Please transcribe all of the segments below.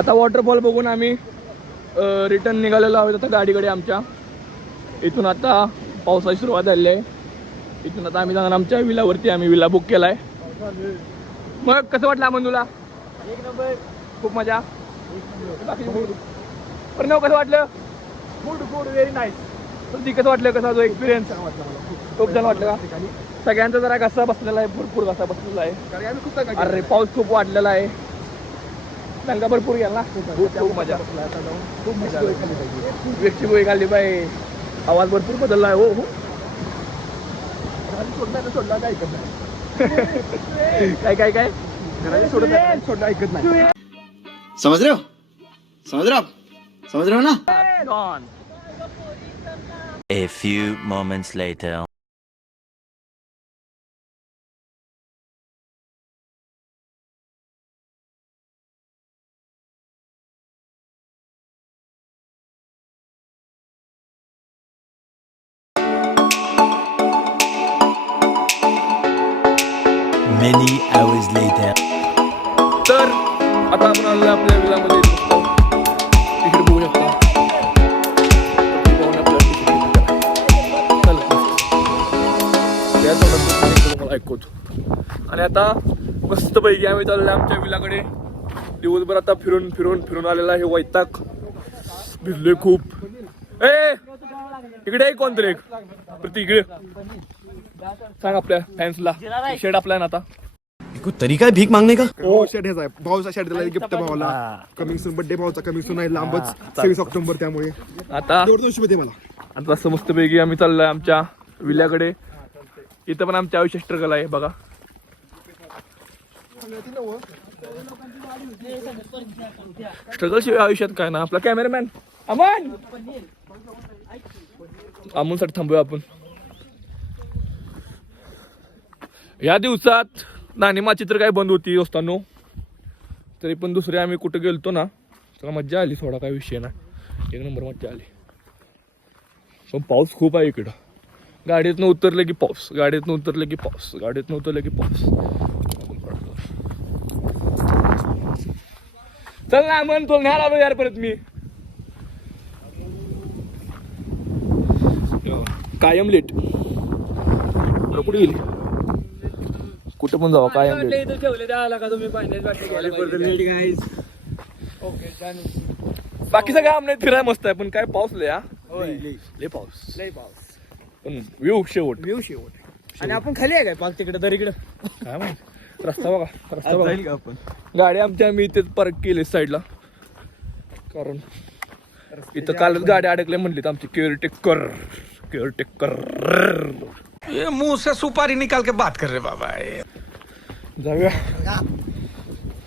आता वॉटरफॉल बघून आम्ही रिटर्न निघालेलो आहोत आता गाडीकडे आमच्या. इथून आता पावसाची सुरुवात झाली आहे. इथून आता आम्ही जाणार आमच्या विलावरती. आम्ही विला बुक केलाय. मग कसं वाटलं अमन तुला? एक नंबर. खूप मजा. प्रणव कसं वाटलं? Good very nice. तर कसं वाटलं? कसा जो एक्सपिरियन्स? खूप छान वाटलं का? सगळ्यांचा जरा घसा बसलेला आहे, भरपूर घसा बसलेला आहे. अरे पाऊस खूप वाढलेला आहे. दंगा भरपूर गेला ना. खूप मजा. खूप मजा. व्यक्ती गोळी खाल्ली पाहिजे. आवाज भरपूर बदलला आहे. हो हो. सोडला काय ऐकत नाही. काय काय सोडलं ऐकत नाही. समझ रहे हो ना? Gone. A few moments later. Many hours later. तर आता आपण आलो आपल्या विलामध्ये. तिकडे बघू शकता. मला ऐकवतो. आणि आता मस्त पैकी आम्ही चाललोय आमच्या विलाकडे. दिवसभर आता फिरून आलेला आहे. वैताग. भिजलोय खूप. ए इकडे कोणतरी एक प्रति इकडे सांग आपल्या फॅन्सला. शेड आपला आहे ना आता. कुछ तरीका है भीक मांगने का? हो शर्ट ह्याचा आहे. भाऊचा शर्ट दिला गिफ्ट भावाला. कमिंग सून बर्थडे भाऊचा कमिंग सून आहे लांबच 26 ऑक्टोबर. त्यामुळे आता 200 दे मला. आता असं मस्त पैकी आम्ही चाललोय आमच्या विल्याकडे. इथं पण आमच्या आयुष्य स्ट्रगल आहे बघा. स्ट्रगल शिवाय आयुष्यात काय ना. आपला कॅमेरामॅन अमोलसाठी थांबूया आपण. या दिवसात नाणीमाची तर काय बंद होती असताना, तरी पण दुसरे आम्ही कुठे गेलतो ना तर मज्जा आली. थोडा काय विषय नाही. एक नंबर मज्जा आली. पण पाऊस खूप आहे इकडं. गाडीतनं उतरलं की पाऊस, गाडीतनं उतरलं की पाऊस, गाडीतनं उतरलं की पाऊस. चल ना मन तो न्यायला आलो यार परत मी. कायम लेट. कुठे गेली? कुठं पण जावा कायम लेट. ठेवले द्यायला का तुम्ही बाकी सगळं आमने फिरायला मस्त आहे. पण काय पाऊस लय. लय पाऊस. पण व्ह्यू शेवट. आणि आपण खाली आहे काय पाक तिकडे दरीकडे? काय माहिती. रस्ता बघा. गाडी आमच्या आम्ही इथेच पार्क केली साईडला. कारण इथं कालच गाडी अडकल्या म्हणलीत आमची केअरटेकर. ये मुंह से सुपारी निकाल के बात कर रहे बाबा. जाऊया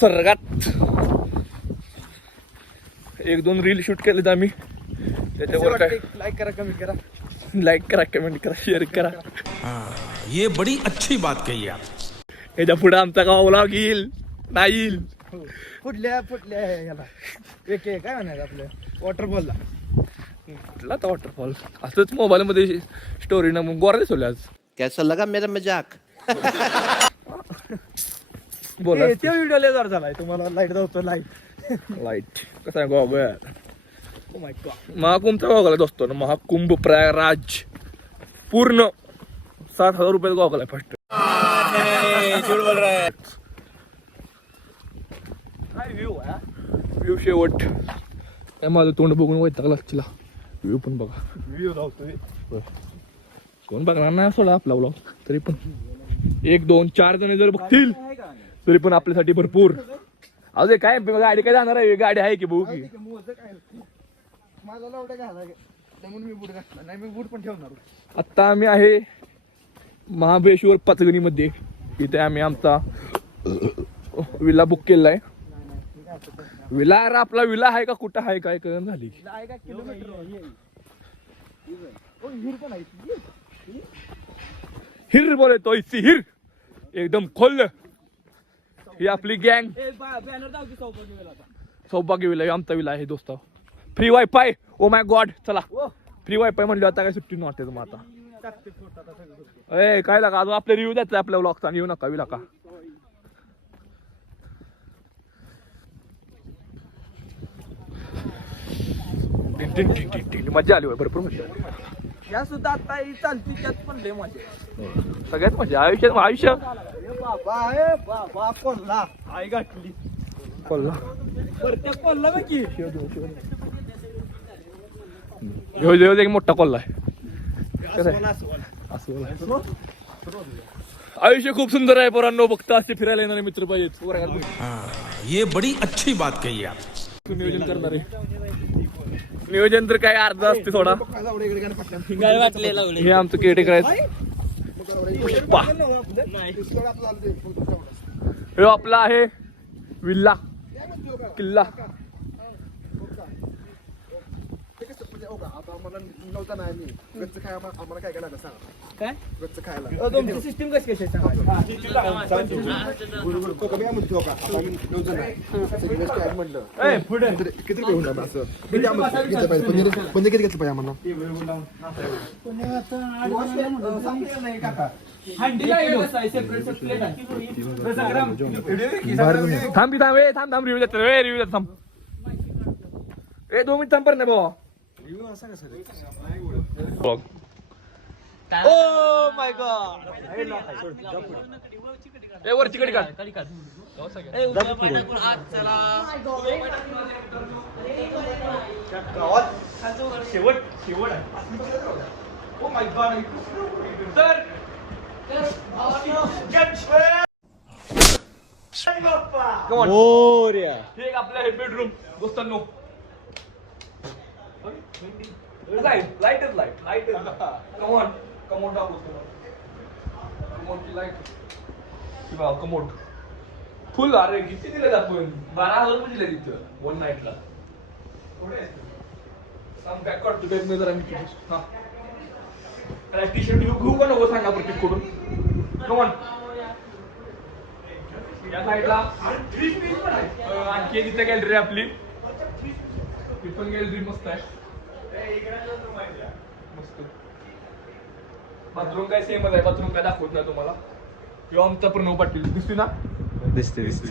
सर्गात. 1-2 रील शूट केलेत आम्ही. त्याच्यावर काय लाईक करा, कमेंट करा. लाईक करा, कमेंट करा, शेअर करा. ये बड़ी अच्छी बात कही आप. याच्या पुढे आमचा गाव व्लॉग येईल नाही येईल. फुटल्या याला काय म्हणायचं आपलं वॉटरफॉलला. कुठला तर वॉटरफॉल असंच मोबाईल मध्ये स्टोरी ना. मग गोरा दिसवले आज. कैसा लगा मेरा मजाक? बोला. ते व्हिडिओ लेझर झालाय. तुम्हाला लाईट धावतो. लाईट कसा आहे गॉगल. महाकुंभचा गॉगल असतो ना. महाकुंभ प्रयागराज पूर्ण 60,000 रुपयाचा गॉगल आहे फर्स्ट. व्ह्यू शेवट. काय माझं तोंड बघून वैतागला तिला. व्ह्यू पण बघा. व्ह्यू धावतोय. कोण बघणार नाही सोडा आपला व्लॉग. तरी पण 1-2-4 जण जर बघतील तरी पण आपल्यासाठी भरपूर. अजून काय गाडी काय जाणार आहे. गाडी आहे की बघू की. माझा लावडा घाला म्हणून मी बूट घातला नाही. मी बूट पण ठेवणार. आत्ता आम्ही आहे महाबळेश्वर पाचगणीमध्ये. इथे आम्ही आमचा विला बुक केलेला आहे. विला आपला विला आहे का कुठं आहे काय कळण झाली. हिर बोले तो इसी हिर एकदम खोल. ही आपली गँग सौभाग्य विला. आमचा विला आहे दोस्त. Free wifi. Oh my God. चला फ्री वायफाय म्हणलं आता काय सुट्टी नव्हते मग आता. ए काय लागा अजून आपले रिव्ह्यू द्यायचा आपल्या व्लॉगचा. येऊ नका विला का. टिन टिन टिन टिन मजा आली होय, भरपूर मजा आली. या सुद्धा आता ही चालती त्यात पण लय मजा. सगळ्यात मजा आयुष्य बाबा कोल्हा आई गाठली कोल्हा प्रत्येक कोल्हा बघ की. ह्यो एक मोठा कोल्हा आहे. आयुष्य खूप सुंदर आहे पोरांनो, बघता असे फिरायला येणारे मित्र पाहिजेत. ये बड़ी अच्छी बात कही आप. नियोजन करणारे नियोजन तर काय अर्धा असते थोडा. हे आमचं केटेकर आहेत. पुष्पा हे आपला आहे विल्ला किल्ला. आम्हाला काय करायला सांगा. काय गच्च खायला तुमची सिस्टीम कशी कशी सांगा. किती रुपये होणार असं पण किती घेतलं पाहिजे आम्हाला. थांब थांब रिव्ह्यू देतात रिव्ह्यू देतात थांब. 2 मिनिट थांब पर नाही बाबा. Oh my God. वरची कडी काढ. शेवट शेवट ओ माय गॉड सर. हे आपलं हे बेडरूम दोस्तांनो. लाईटच लाईट कमोड कमोड कमोडची लाईट किंवा कमोड फुल. अरे किती दिले आपण 12,000 रुपये दिले तिथं 1 नाईटला. बॅक काढतो बॅग मध्ये जरा मी. हा टी शर्ट घेऊ का नको सांगा प्रत्येक कडून. कमॉन या साईडला आणखी तिथे गॅलरी आपली. ती पण गॅलरी मस्त आहे. मस्त बाथरूम काय सेमच आहे. बाथरूम काय दाखवत नाही तुम्हाला. किंवा आमचा प्रणव पाटील दिसतोय ना. दिसते शेवट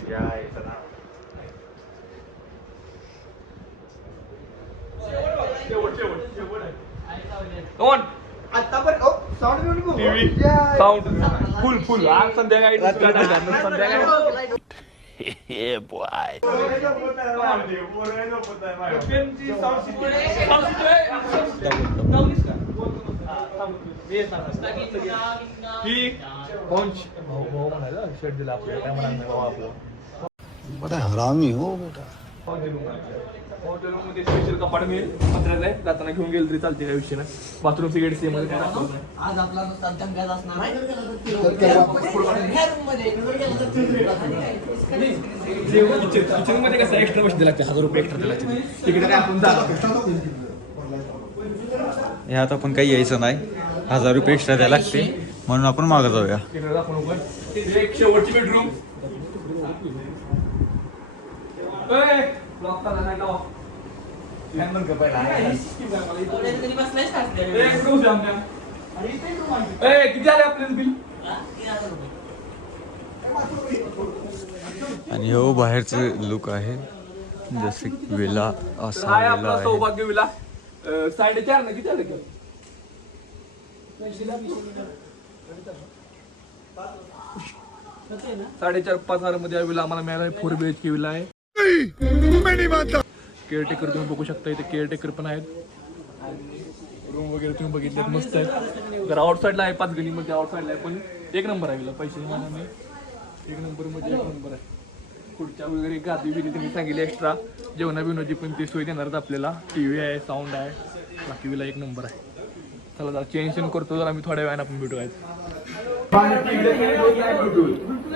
शेवट शेवट आहे. कमॉन आता पण साऊंड टीव्ही साऊंड फुल फुल. आज संध्याकाळी संध्याकाळी Yeah, boy. शर्ट दिला आपल्याला काय म्हणाल नाही बाबा आपलं. बड़ा हरामी हो बेटा. हॉटेलमध्ये स्पेशल कपाट मिळेल. पत्र्याचं आहे, जाताना घेऊन गेलं तरी चालते काय विषय नाही. बाथरूम सिगरेट सेम मध्ये काय दाखवत नाही. आज आपला दंग्यात असणार किचन मध्ये कसं एक्स्ट्रा पैसे दिला 1,000 रुपये एक्स्ट्रा दिला तिकडे काय आपण जातो. ह्यात आपण काही यायचं नाही. 1,000 रुपये एक्स्ट्रा द्यायला लागते म्हणून आपण मागं जाऊया. तिकडे दाखवू नको. एक शेवटची बेडरूम. किती आले आपल्याला बिल. आणि हो बाहेरचं लुक आहे जसे विला असा काय विला आपला आहे. सौभाग्य विला 4.5 ना किती आलं की 4.5-5,000 मध्ये विला आम्हाला मिळाला. 4 BHK विला आहे. केअरटेकर तुम्ही बघू शकता. इथे केअरटेकर पण आहेत. रूम वगैरे तुम्ही बघितले मस्त आहे. जर आउटसाईडला आहे 5 गलीमध्ये आउटसाईडला आहे पण 1 नंबर आहे विला. पैसे नाही 1 नंबर मध्ये 1 नंबर आहे. खुर्च्या वगैरे गादी बिदी तुम्ही सांगितली एक्स्ट्रा. जेवणा बिवणाची पण ती सोय देणार आपल्याला. TV आहे, साऊंड आहे. बाकी विला 1 नंबर आहे. चला जरा चेंज करतो. जर आम्ही थोड्या वेळाने आपण भेटू.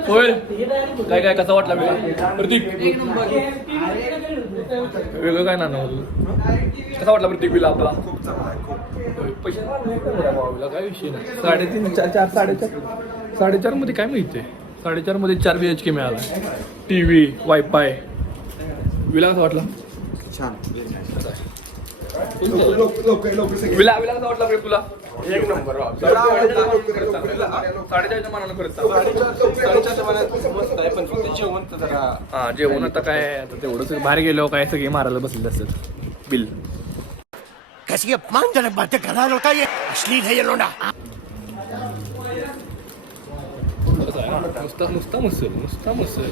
होय काय काय कसा वाटला विला प्रतीक. वेगळं काय ना कसा वाटला प्रतीक विला आपला. पैसे विला काय विषय नाही. 3.5 4 4.5 मध्ये काय मिळते. 4.5 मध्ये 4 BHK मिळाला. TV wifi. विला कसा वाटला. छान. विला विला कसा वाटला तुला. 1 नंबर. 4.5 मानानं करत. जेवण आता काय आता तेवढंच बाहेर गेलो काय सगळे मारायला बसले असतात बिल. कैसी अपमानजनक बातें कर रहा है लड़का, ये अश्लील है ये लोंडा. नुसता मसल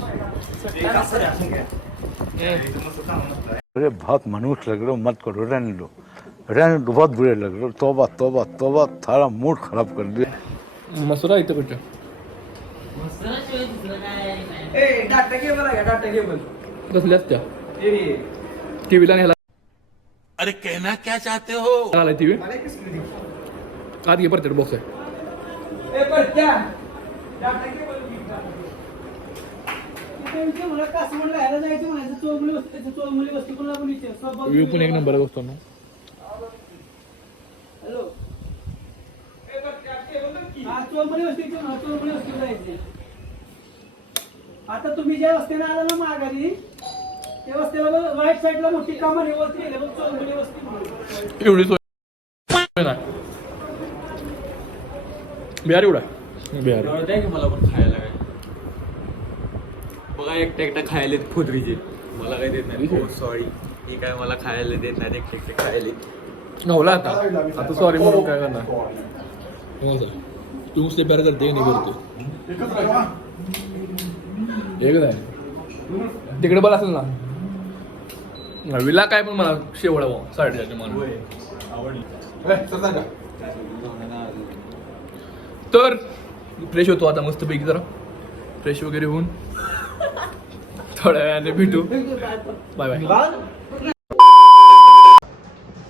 अरे बहुत मनुष्य लग रहे हो, मत करो, रहने दो, बहुत बुरे लग रहे हो. तौबा तौबा तौबा, थारा मूड खराब कर दिया. मसुरा इथं कुठं डाटा केबल आहे का डाटा केबल कसल्याच त्या टीव्हीला न्यायला अरे कहना क्या चाहते हो? आलाय टीव्ही आत घे परत बॉक्स आहे डाटा केबल मला कसं म्हणलं ह्याला जायचं म्हणायचं चोरमुली वस्तू कोणाला पण विचार व्ह्यू पण एक नंबर असतो ना. हॅलो हा चोरमुली वस्तू जायचे. आता तुम्ही ज्या वस्तीने आला ना माघारी त्या वस्तीला राईट साईडला मोठी कामाने वरती गेले बघ चोरमुली वस्ती म्हणून. एवढी सोय नाही बिहार एवढा बिहार द्या की मला पण खायला काय बघा एकटा खायला खोदरीचे मला काय देत नाही. हो सॉरी, हे काय मला खायला देत नाही, एकटे खायला. नवला आता सॉरी म्हणून काय करणार हो सर तू नुसते बिहार करते नाही करतो एकच आहे तिकडे बघ असेल ना विला काय पण मला शेवडा भाऊ साडेचारशे मान तर फ्रेश होतो आता मस्तपैकी जरा फ्रेश वगैरे होऊन थोड्या वेळाने भेटू बाय बाय.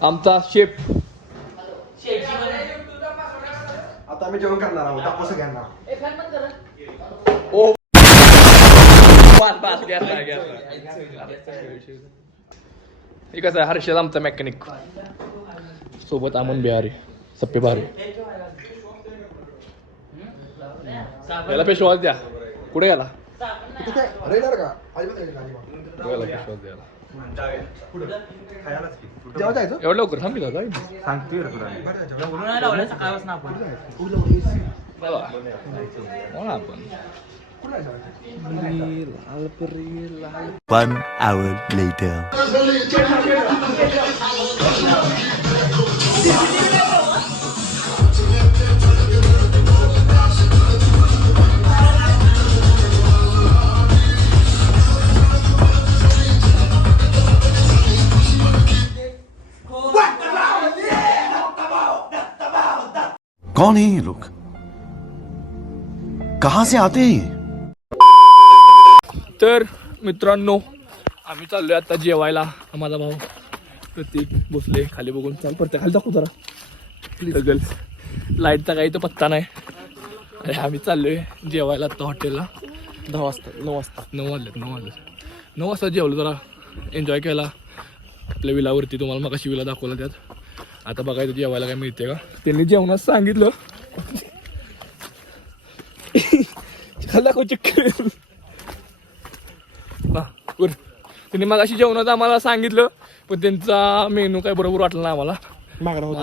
आमचा शेफ आता आम्ही जेवण करणार आहोत, आपण कसं घेणार. ओ पास गॅस हे कसं आहे हर्षद आमचा मेकॅनिक सोबत अमन बिहारी सप्पे भारी याला पेशवास द्या कुठे गेला रेणार का अजिबात गेला पेशवास द्यायला जेव्हा जायचं एवढं लवकर थांबी जाता आपण One hour later. कौन है ये लोग? कहां से आते हैं ये? तर मित्रांनो आम्ही चाललोय आता जेवायला. माझा भाऊ प्रतीक बसले खाली बघून चाल परत खाली दाखवू जरा गर्ल्स लाईटचा काही तो पत्ता नाही. अरे आम्ही चाललोय जेवायला आता हॉटेलला 9 वाजता जेवलो जरा एन्जॉय केला आपल्या विलावरती. तुम्हाला मगाशी विला दाखवला त्यात. आता बघायचं जेवायला काय मिळते का. त्यांनी जेवणात सांगितलं दाखव चिक्कर त्यांनी मगाशी जेवणाचं आम्हाला सांगितलं पण त्यांचा मेनू काय बरोबर वाटला नाही आम्हाला.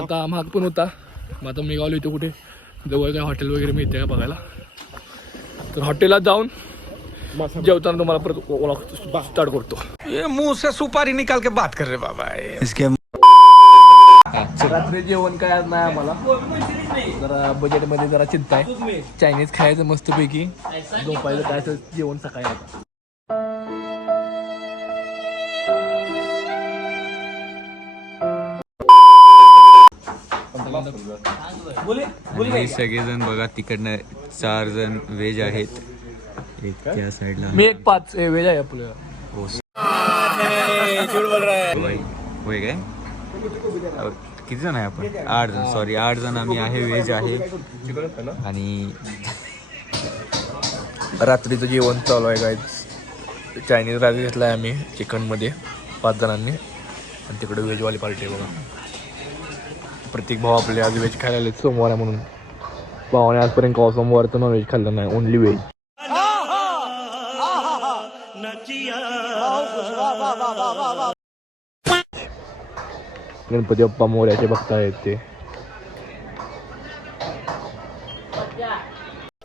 आता महाग पण होता. मग आता मी गावलो इथे कुठे जवळ काय हॉटेल वगैरे मिळते का बघायला. तर हॉटेलात जाऊन जेवताना तुम्हाला परत स्टार्ट करतो. ये मुंह से सुपारी निकाल के बात कर रहे बाबा. इसके रात्री जेवण काय आज नाही आम्हाला. जरा बजेटमध्ये जरा चिंता आहे. चायनीज खायचं मस्तपैकी झोपायचं काय असं जेवण सकाळी आता. हे सगळेजण बघा तिकडनं 4 जण व्हेज आहेत. एक त्या साईडला मी एक 5 व्हेज आहे आपलं. होय काय किती जण आहे आपण? 8 जण. सॉरी 8 जण आम्ही आहे. व्हेज आहे. आणि रात्रीचं जेवण चालू आहे काय. चायनीज राईस घेतला आहे आम्ही चिकनमध्ये 5 जणांनी. आणि तिकडे व्हेजवाली पार्टी आहे बघा. प्रत्येक भाऊ आपले आज व्हेज खायला आले सोमवार आहे म्हणून. भावाने आजपर्यंत सोमवारचं नॉनव्हेज खाल्लं नाही. Only veg. गणपती बाप्पा मोर्याचे भक्त आहेत ते.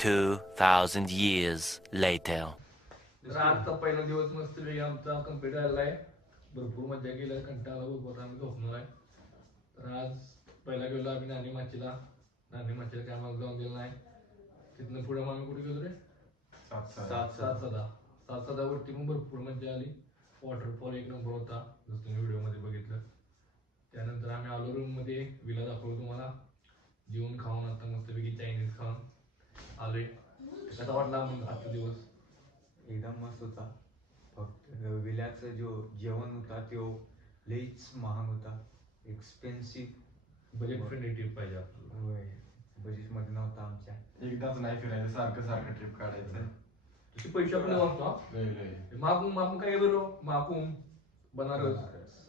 2000 years later. आजचा पहिला दिवस मस्त वेगळा आमचा कम्प्लीट झालेला आहे. भरपूर मजा केली. कंटाळा भरपूर आम्ही झोपणार आहे. तर आज पहिला गेलो आम्ही नाणी माचीला काय मग जाऊन दिलं नाही. तिथनं पुढे मग आम्ही कुठे गेलो रे? सात सदावरती पण भरपूर मजा आली. वॉटरफॉल एक नंबर होता, जसं तुम्ही व्हिडिओमध्ये बघितलं. त्यानंतर आम्ही आलो रूममध्ये, विला दाखवलं तुम्हाला. जेवण खाऊन आता मस्तपैकी चायनीज खाऊन आलोय. कसा वाटला मग आजचा दिवस? एकदम मस्त होता. फक्त विल्याचं जो जेवण होता तो लईच महाग होता, एक्सपेन्सिव्ह. बजेट फ्रेंडली ट्रिप पाहिजे आपल्याला. बजेटमध्ये नव्हता आमच्या. एकदाच नाही फिरायचं, सारखं ट्रिप काढायचं. तुझे पैसे आपण वाचतो. माकूम काय गेलो? माकूम, बनारस,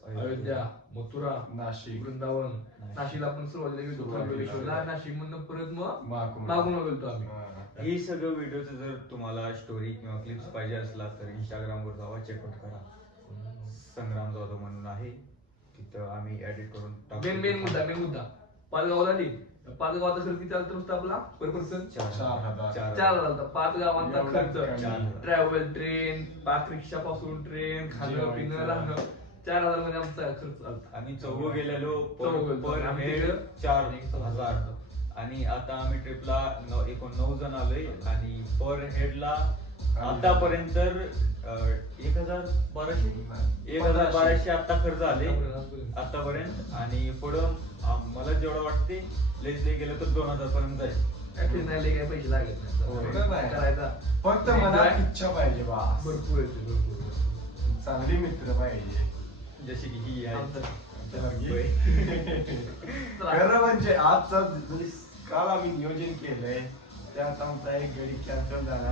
अयोध्या, मथुरा, नाशिक, वृंदावन. नाशिकला आपण सुरुवातीला गेलो त्र्यंबकेश्वरला. नाशिक मधून परत मग मागून गेलो आम्ही. हे सगळं व्हिडिओचं जर तुम्हाला स्टोरी किंवा क्लिप्स पाहिजे असला तर इंस्टाग्रामवर जावा, चेकआउट करा. संग्राम जाधव म्हणून आहे, तिथं आम्ही एडिट करून टाकतो. मेन मुद्दा पाचगावला आली. पाच गावाचा खर्च किती आला होता आपला पर पर्सन? 4,000. 5 गावांचा खर्च, ट्रॅव्हल, ट्रेन, पाक रिक्षा पासून ट्रेन, खाणं पिणं राहणं, 4,000 मध्ये आमचा खर्च आला. आम्ही चौघ गेलेलो, चौघं. पर हेड 4,000. आणि आता आम्ही ट्रिपला 9 जण आलोय आणि पर हेडला आतापर्यंत 1,1200 आता खर्च आले आतापर्यंत. आणि पुढं मला जेवढं वाटते लईच लई गेलं तर 2,000 पर्यंत जाईल. नाही काय पैसे लागत नाही करायचा, फक्त मनात इच्छा पाहिजे बा. भरपूर येते. चांगली मित्र पाहिजे, जशी की ही आहे. खरं म्हणजे आजचा काल आम्ही नियोजन केलंय त्यात आमचा एक गडी कॅन्सल झाला.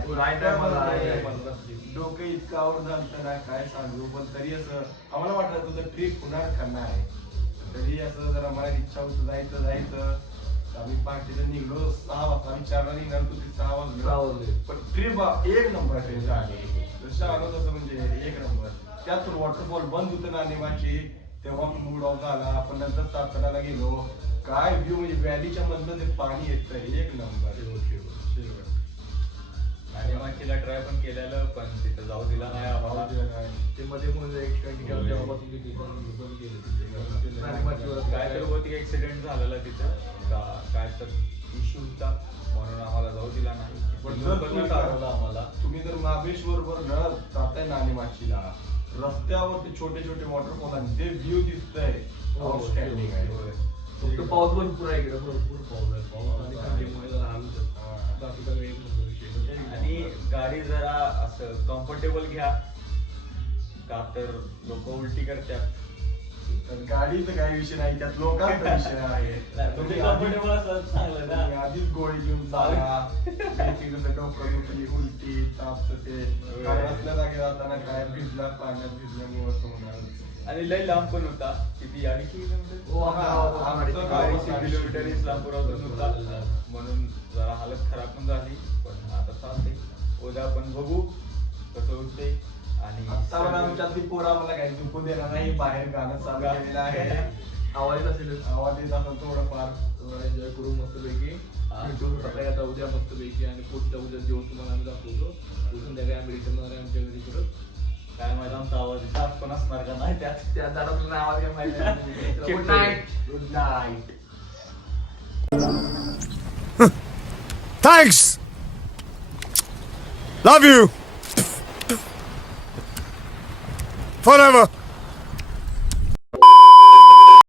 डोकं इतकं आवर झालं ना काय सांगू. पण तरी असं आम्हाला वाटलं तुझं ट्रिप होणार करणार आहे. तरी असं जरा मला इच्छा होतं जायचं. आम्ही पार्टीला निघलो 6 वाजता. आम्ही 4ला निघालो होतो, 6 वाजले. पण ट्रिप एक नंबर ट्रेन झाली. जसं आलो तसं म्हणजे एक नंबर. त्यात वॉटरफॉल बंद होतं नाणेमाची, तेव्हा मूड ऑफ झाला. पण नंतर साताऱ्याला गेलो, काय व्ह्यू म्हणजे व्हॅलीच्या मधलं ते पाणी येतं एक नंबर. नाणेमाचीला ट्राय पण केलेलं पण तिथं जाऊ दिला नाही आम्हाला. ते मध्ये पण एक्स्ट्रा टिकट तेव्हापासून किती बंद केलं. काय तर बहुतेक ऍक्सिडेंट झालेला तिथं, काय तर इश्यू होता म्हणून आम्हाला जाऊ दिला नाही. पण जर आम्हाला तुम्ही जर महाबळेश्वर वर न जाताय नाणेमाचीला, रस्त्यावर ते छोटे छोटे वॉटरफॉल आणि ते व्ह्यू दिसतंय आउटस्टँडिंग आहे. फक्त पाऊस भरपूर आहे इकडे, भरपूर पाऊस आहे. पाऊस आणि थंडीमुळे जरा हाल होतात. बाकी सगळं एक नंबर विषय. आणि गाडी जरा असं कम्फर्टेबल घ्या, का तर लोक उलटी करतात. गाडीचा काही विषय नाही, त्यात लोकांचा विषय आहे. तुम्ही कम्फर्टेबल असं चांगलं ना. आधीच गोळी घेऊन चाला, डोकं दुखली, उलटी, ताप, ते असल्या जागी जाताना काय भिजला, पाण्यात भिजल्यामुळे असं होणार. आणि लय लांब पण होता, किती 250 आमचं गाव 250 किलोमीटर इस्लामपुरातून होता, म्हणून जरा हालत खराब पण झाली. पण आता चालते, उद्या आपण बघू कसं होते. आणि आमच्यातली पोरं आम्हाला काही झुकू देणार नाही. बाहेर गाणं चालू केलेलं आहे. आवाज असेल थोडंफार एन्जॉय करू मस्तपैकी. आता उद्या मस्तपैकी आणि पुढच्या उद्या दिवस तुम्हाला आम्ही दाखवतो. संध्याकाळी आम्ही रिटर्न होणार आहे आमच्या घरी परत. काय माहिती आमचा आवाज साफ पण असणार का नाही त्या झाडातून आवाज काय माहिती नाही. Good night. Good night. Thanks. Love you. Forever.